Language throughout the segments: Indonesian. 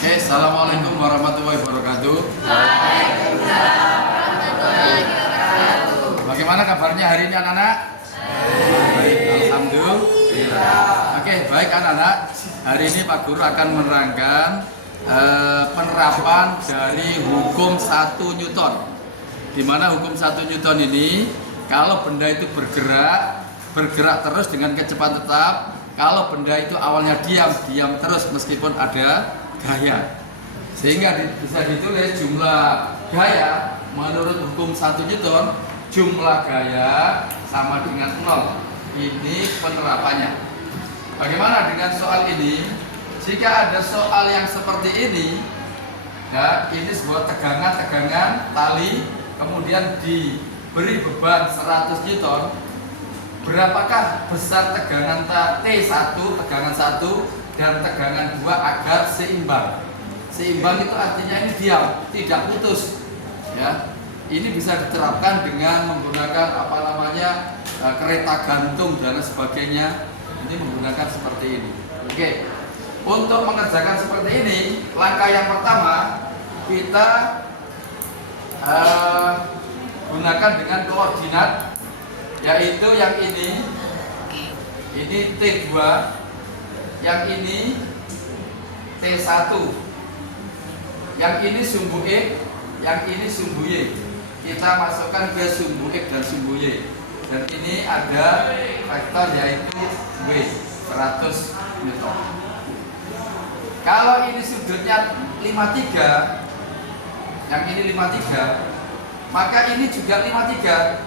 Oke, assalamualaikum warahmatullahi wabarakatuh. Bagaimana kabarnya hari ini anak-anak? Baik, alhamdulillah. Oke, baik anak-anak. Hari ini Pak Guru akan menerangkan penerapan dari hukum 1 Newton. Di mana hukum 1 Newton ini, kalau benda itu bergerak terus dengan kecepatan tetap. Kalau benda itu awalnya diam terus meskipun ada gaya. Sehingga bisa ditulis jumlah gaya menurut hukum 1 Newton, jumlah gaya sama dengan 0. Ini penerapannya. Bagaimana dengan soal ini? Jika ada soal yang seperti ini, ya, ini sebuah tegangan tali, kemudian diberi beban 100 Newton. Berapakah besar tegangan T1, tegangan 1 dan tegangan 2 agar seimbang? Seimbang itu artinya ini diam, tidak putus. Ya, ini bisa diterapkan dengan menggunakan kereta gantung dan sebagainya. Ini menggunakan seperti ini. Oke, untuk mengerjakan seperti ini, langkah yang pertama kita gunakan dengan koordinat, yaitu yang ini T2, yang ini T1, yang ini sumbu X, yang ini sumbu Y. Kita masukkan ke sumbu X dan sumbu Y. Dan ini ada vektor yaitu W, 100 Newton. Kalau ini sudutnya 53, yang ini 53, maka ini juga 53.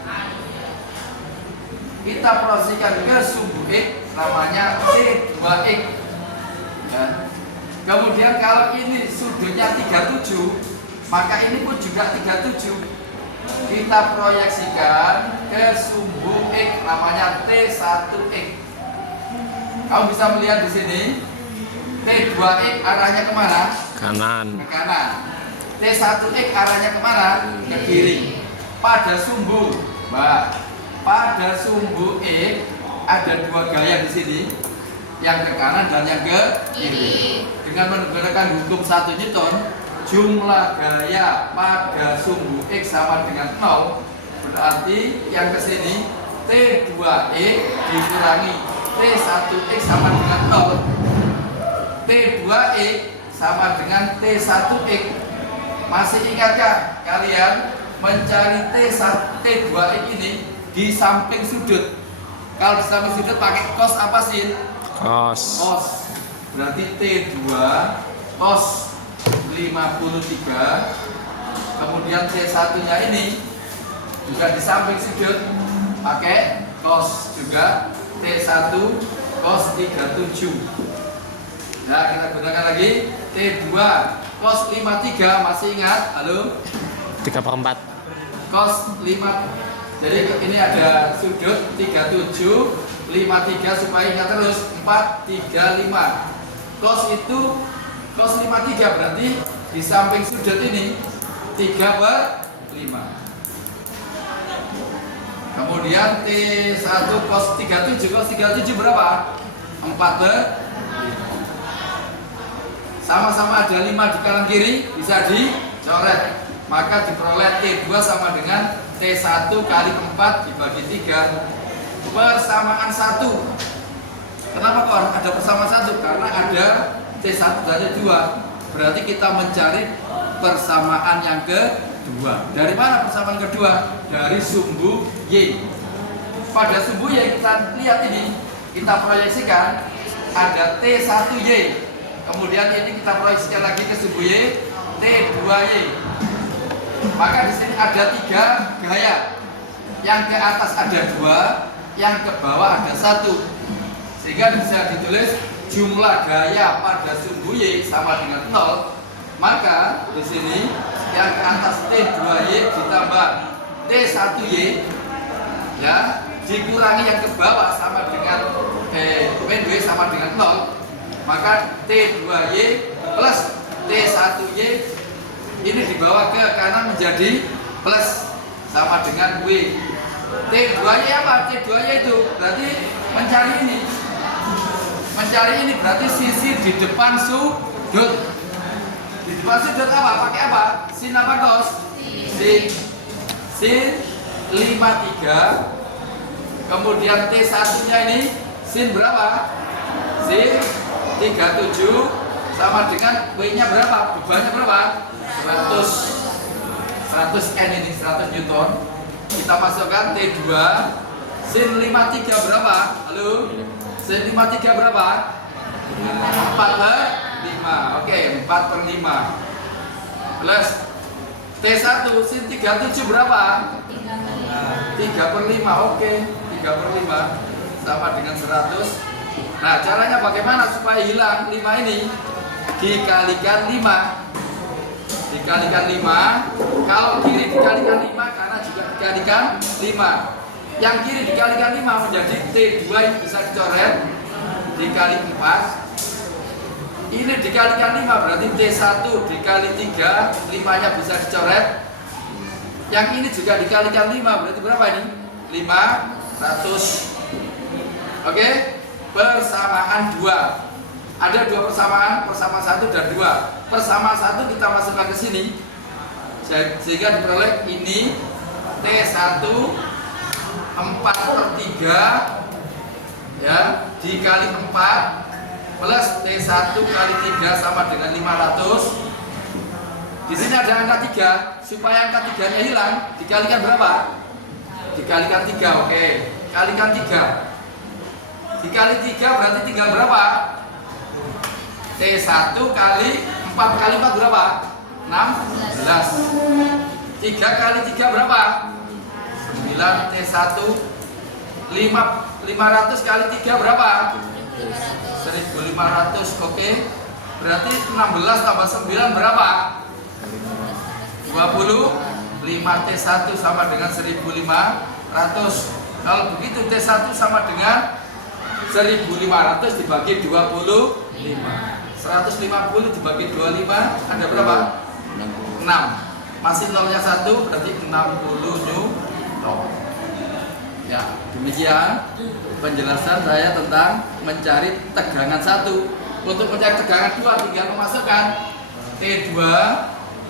Kita proyeksikan ke sumbu X, namanya T2X. Ya. Kemudian kalau ini sudutnya 37, maka ini pun juga 37. Kita proyeksikan ke sumbu X, namanya T1X. Kamu bisa melihat di sini, T2X arahnya kemana? Kanan. Ke kanan. T1X arahnya kemana? Ke kiri. Pada sumbu X ada 2 gaya di sini, yang ke kanan dan yang ke kiri. Dengan menggunakan hukum 1 Newton, jumlah gaya pada sumbu X sama dengan 0, berarti yang ke sini T2X dikurangi T1X sama dengan 0. T2X sama dengan T1X. Masih ingatkah kalian mencari T2X ini di samping sudut? Kalau di samping sudut pakai cos apa sih? Cos. Berarti T2 cos 53. Kemudian T1 nya ini juga di samping sudut pakai cos juga, T1 cos 37. Nah, kita gunakan lagi T2 cos 53, masih ingat? Halo? 3/4. Cos 5. Jadi ini ada sudut 37, 53 supaya ingat terus 435. Cos itu cos 53 berarti di samping sudut ini 3/5. Kemudian T1 cos 37 berapa? 4/5. Sama-sama ada 5 di kanan kiri, bisa dicoret. Maka diperoleh T2 sama dengan T1 kali 4 dibagi 3. Persamaan 1. Kenapa kok ada persamaan 1? Karena ada T1 dan T2. Berarti kita mencari persamaan yang kedua. Dari mana persamaan kedua? Dari sumbu Y. Pada sumbu Y kita lihat ini, kita proyeksikan ada T1Y. Kemudian ini kita proyeksikan lagi ke sumbu Y, T2Y. Maka di sini ada 3 gaya. Yang ke atas ada 2, yang ke bawah ada 1. Sehingga bisa ditulis jumlah gaya pada sumbu Y sama dengan 0. Maka di sini yang ke atas T2Y ditambah T1Y, ya, dikurangi yang ke bawah sama dengan W sama dengan 0. Maka T2Y plus T1Y ini dibawa ke kanan menjadi plus sama dengan W. T2Y apa? T2Y itu berarti mencari ini. Mencari ini berarti sisi di depan sudut. Dimaksud apa? Pakai apa? Sin apa cos? Sin. Sin 53. Kemudian T1 nya ini sin berapa? Sin 37 sama dengan W nya berapa? Bebannya berapa? 100 N ini 100 Newton. Kita masukkan T2 sin 53 berapa? Halo? Sin 53 berapa? 4/5. Oke, 4/5 plus T1 sin 37 berapa? 3/5. Oke, 3/5 sama dengan 100. Nah, caranya bagaimana supaya hilang 5 ini? Dikalikan 5. Dikalikan 5. Kalau kiri dikalikan 5, kanan juga dikalikan 5. Yang kiri dikalikan 5 menjadi T2 yang bisa dicoret dikali 4. Ini dikalikan 5 berarti T1 dikali 3, 5-nya bisa dicoret. Yang ini juga dikalikan 5 berarti berapa ini? 500. Oke? Persamaan 2. Ada 2 persamaan, persamaan 1 dan 2. Persamaan 1 kita masukkan ke sini sehingga diperoleh ini T1 4/3 ya dikali 4 plus T1 kali 3 sama dengan 500. Di sini ada angka 3. Supaya angka 3-nya hilang, dikalikan berapa? Dikalikan 3. Oke, kalikan 3. Dikali 3 berarti tinggal berapa? T1 kali 4 kali 4 berapa? 16. 3 kali 3 berapa? 9. T1 500 kali 3 berapa? 1500. Oke. Berarti 16 tambah 9 berapa? 20. 5 T1 sama dengan 1500. Kalau begitu T1 sama dengan 1500 dibagi 25. 150 dibagi 25 ada berapa? 6. Masih nolnya 1 berarti 60 Newton. Ya, demikian penjelasan saya tentang mencari tegangan 1. Untuk mencari tegangan 2 tinggal memasukkan T2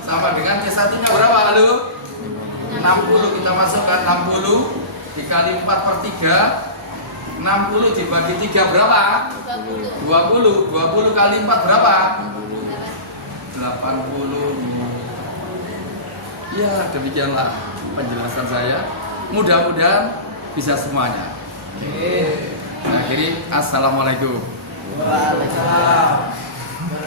sama dengan T1 nya berapa? Halo? 60 kita masukkan 60 dikali 4/3. 60 dibagi 3 berapa? 20. 20 kali 4 berapa? 80. Ya, demikianlah penjelasan saya. Mudah-mudahan bisa semuanya. Oke. Akhiri, assalamualaikum. Waalaikumsalam.